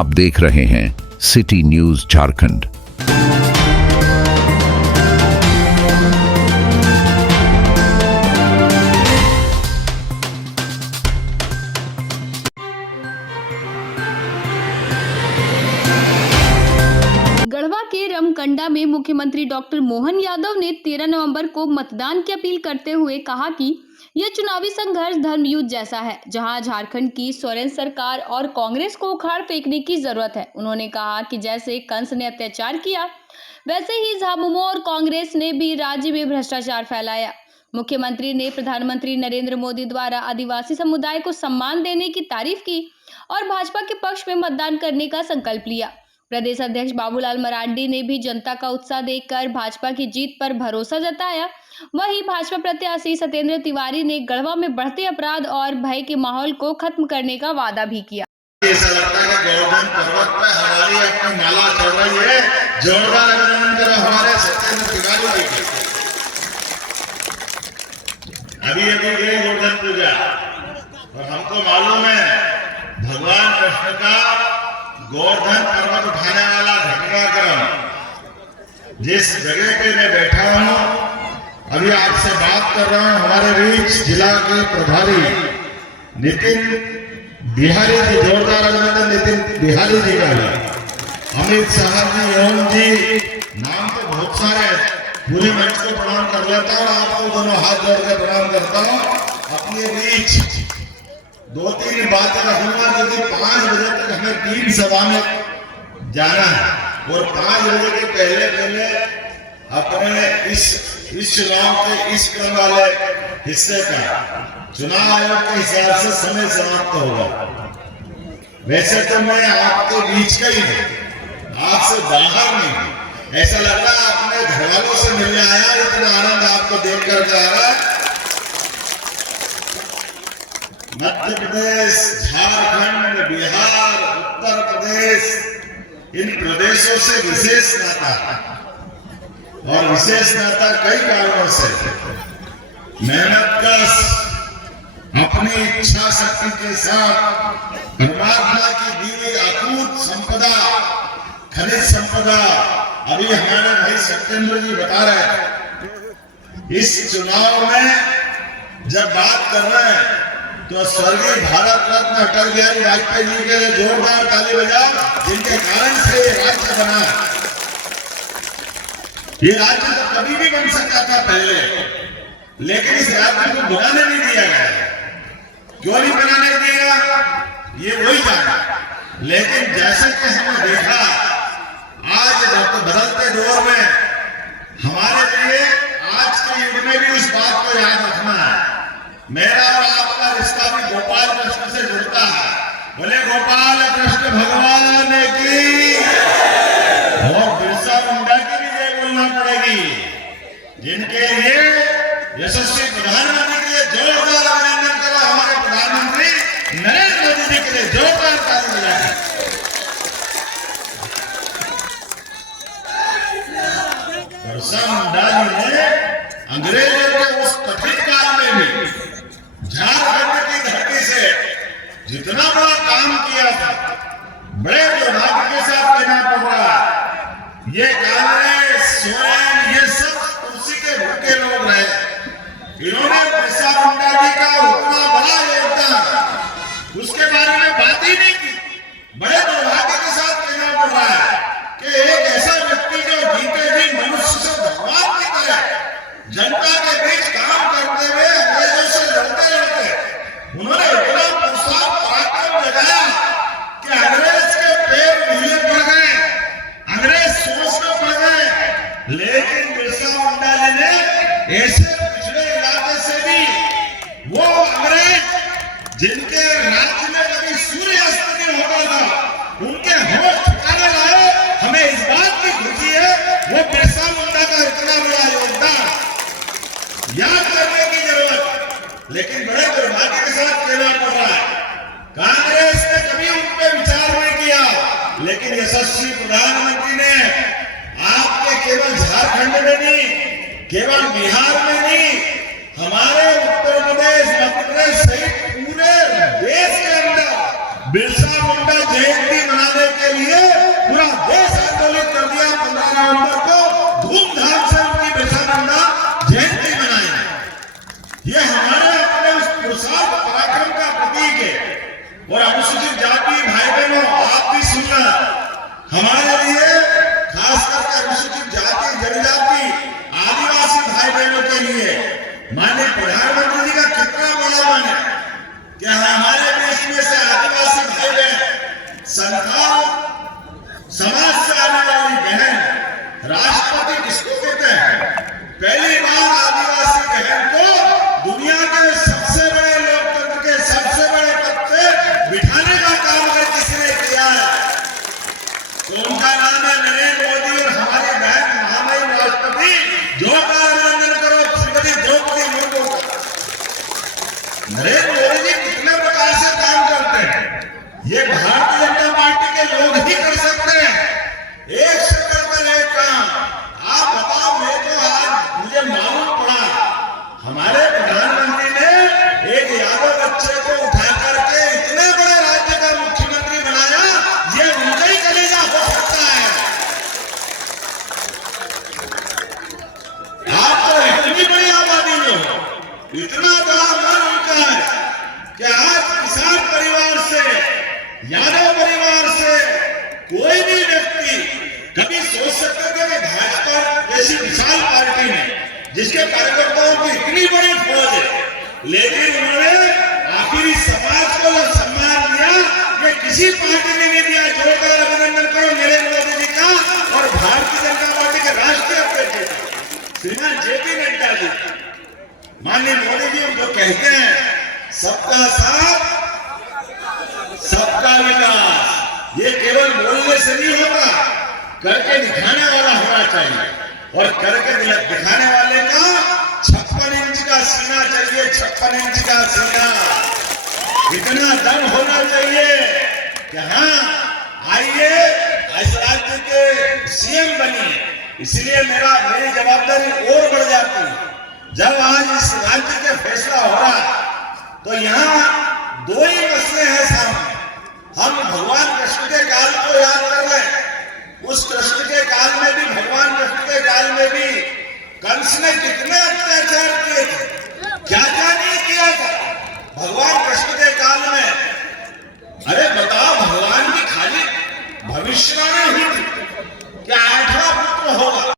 आप देख रहे हैं सिटी न्यूज झारखंड। गढ़वा के रमकंडा में मुख्यमंत्री डॉक्टर मोहन यादव ने 13 नवंबर को मतदान की अपील करते हुए कहा कि यह चुनावी संघर्ष धर्मयुद्ध जैसा है, जहां झारखंड की सोरेन सरकार और कांग्रेस को उखाड़ फेंकने की जरूरत है। उन्होंने कहा कि जैसे कंस ने अत्याचार किया, वैसे ही झामुमो और कांग्रेस ने भी राज्य में भ्रष्टाचार फैलाया। मुख्यमंत्री ने प्रधानमंत्री नरेंद्र मोदी द्वारा आदिवासी समुदाय को सम्मान देने की तारीफ की और भाजपा के पक्ष में मतदान करने का संकल्प लिया। प्रदेश अध्यक्ष बाबूलाल मरांडी ने भी जनता का उत्साह देखकर भाजपा की जीत पर भरोसा जताया। वहीं भाजपा प्रत्याशी सत्येंद्र तिवारी ने गढ़वा में बढ़ते अपराध और भय के माहौल को खत्म करने का वादा भी किया। ऐसा लगता है कि गोवर्धन पर्वत पे हमारी अपनी माला चल रही है। जोरदार अभिनंदन करो हमारे सत्येंद्र तिवारी जी की। अभी गई गोवर्धन पूजा और हमको मालूम है भगवान कृष्ण का गोवर्धन पर्वत उठाने वाला घटनाक्रम जिस जगह पे मैं बैठा हूँ, अभी आपसे बात कर रहा हूँ, हमारे बीच जिला के प्रभारी नितिन बिहारी जी, जोरदार अभिनंदन नितिन बिहारी जी का भी, अमित साहब जी, ओम जी, नाम तो बहुत सारे हैं। पूरे मंच को प्रणाम कर लेता हूँ, आपको दोनों हाथ जोड़ कर प्रणाम करता हूँ। अपने बीच दो तीन बातें रखूंगा क्योंकि 5 बजे तक हमें 3 सभा में जाना है और 5 बजे के पहले अपने इस चुनाव के इस क्रम वाले हिस्से का चुनाव आयोग के हिसाब से समय समाप्त होगा। वैसे तो मैं आपके बीच का ही हूँ, आपसे बाहर नहीं हूँ। ऐसा लग रहा है अपने घर वालों से मिलने आया, इतना आनंद आपको देख कर जा रहा है। मध्य प्रदेश, झारखंड, बिहार, उत्तर प्रदेश, इन प्रदेशों से विशेष नाता है और विशेष नाता कई कारणों से। मेहनत का अपनी इच्छा शक्ति के साथ परमात्मा की दी हुई अकूत संपदा, खनिज संपदा, अभी हमारे भाई सत्येंद्र जी बता रहे हैं। इस चुनाव में जब बात कर रहे हैं तो स्वर्गीय भारत रत्न अटल बिहारी वाजपेयी जी के लिए जोरदार ताली बजाओ, जिनके कारण से ये राज्य बना है। ये राज्य तो कभी भी बन सकता था पहले, लेकिन इस राज्य को बनाने नहीं दिया गया। क्यों नहीं बनाने दिया, ये वही जाना। लेकिन जैसे कि हमने देखा आज बदलते दौर में, हमारे लिए आज के युग में भी उस बात को याद रखना है। मेरा और आपका रिश्ता भी गोपाल कृष्ण से जुड़ता है। बोले गोपाल कृष्ण भगवान की और बिरसा मुंडा की भी जय बोलना पड़ेगी, जिनके लिए यशस्वी प्रधानमंत्री के लिए जोरदार अभिनंदन करो। हमारे प्रधानमंत्री नरेंद्र मोदी जी के लिए जोरदार ताली बजाएं। बिरसा मुंडा जी ने अंग्रेजों के उस कठिन काल में भी झारखंड की धरती से जितना बड़ा काम किया था, बड़े दुर्भाग्य के साथ कहना पड़ रहा है, ये कांग्रेस, सोरेन, ये सब कुर्सी के भूखे लोग रहे। इन्होंने बिरसा मुंडा जी का उतना बड़ा योगदान, उसके बारे में बात ही नहीं की। बड़े दुर्भाग्य के साथ कहना पड़ रहा है कि एक ऐसा व्यक्ति जो जीते जी मनुष्य से भगवान की तरह जनता के बीच काम करते हुए अंग्रेजों से लड़ते उन्होंने इतना पुरुषार्थ पराक्रम जगाया कि अंग्रेज के पैर ढीले पड़ गए, अंग्रेज सोच में पड़ गए। लेकिन बिरसा मुंडा जी ने ऐसे पिछड़े इलाके से भी वो अंग्रेज जिनके राज्य में कभी सूर्यास्त नहीं होता था, उनके होश ठिकाने लाए। हमें इस बात की खुशी है वो बिरसा मुंडा का इतना बड़ा योगदान याद करने की जरूरत। लेकिन बड़े दुर्भाग्य के साथ कहना पड़ रहा है, कांग्रेस ने कभी उन पर विचार नहीं किया, लेकिन यशस्वी प्रधानमंत्री ने आपके केवल झारखंड में नहीं, केवल बिहार में नहीं, हमारे उत्तर प्रदेश, मध्य प्रदेश सहित पूरे देश के अंदर बिरसा मुंडा जयंती मनाने नरेंद्र मोदी जी कितने प्रकार से काम करते हैं, ये भारतीय जनता पार्टी के लोग ही कर सकते हैं। एक से बढ़कर एक काम। आप बताओ, मैं तो आज मुझे मालूम पड़ा, हमारे प्रधानमंत्री ने एक यादव बच्चे को उठा करके इतने बड़े राज्य का मुख्यमंत्री बनाया, ये उनका ही कलेजा हो सकता है। आप तो इतनी बड़ी आबादी में हो, इतना बड़ा मन उनका है कि आज किसान परिवार से, यादव परिवार से कोई भी व्यक्ति कभी सोच सकते थे कि भाजपा जैसी विशाल पार्टी में जिसके कार्यकर्ताओं की इतनी बड़ी फौज है, लेकिन उन्होंने आखिरी समाज को जो सम्मान दिया, ये किसी पार्टी ने नहीं दिया। जोरदार अभिनंदन करो नरेंद्र मोदी जी का और भारतीय जनता पार्टी के राष्ट्रीय अध्यक्ष श्रीमान जेपी नड्डा जी। माननीय मोदी जी जो कहते हैं सबका साथ सबका विकास, ये केवल बोलने से नहीं होगा, करके दिखाने वाला होना चाहिए। और करके दिखाने वाले का 56 इंच का सीना चाहिए, 56 इंच का सीना। इतना दम होना चाहिए कि हाँ आइए इस राज्य के सीएम बनिए। इसलिए मेरी जवाबदारी और बढ़ जाती है। जब आज इस राज्य के फैसला हो रहा है तो यहाँ दो ही मसले हैं सामने। हम भगवान कृष्ण के काल को याद कर रहे हैं, उस कृष्ण के काल में भी भगवान कृष्ण के काल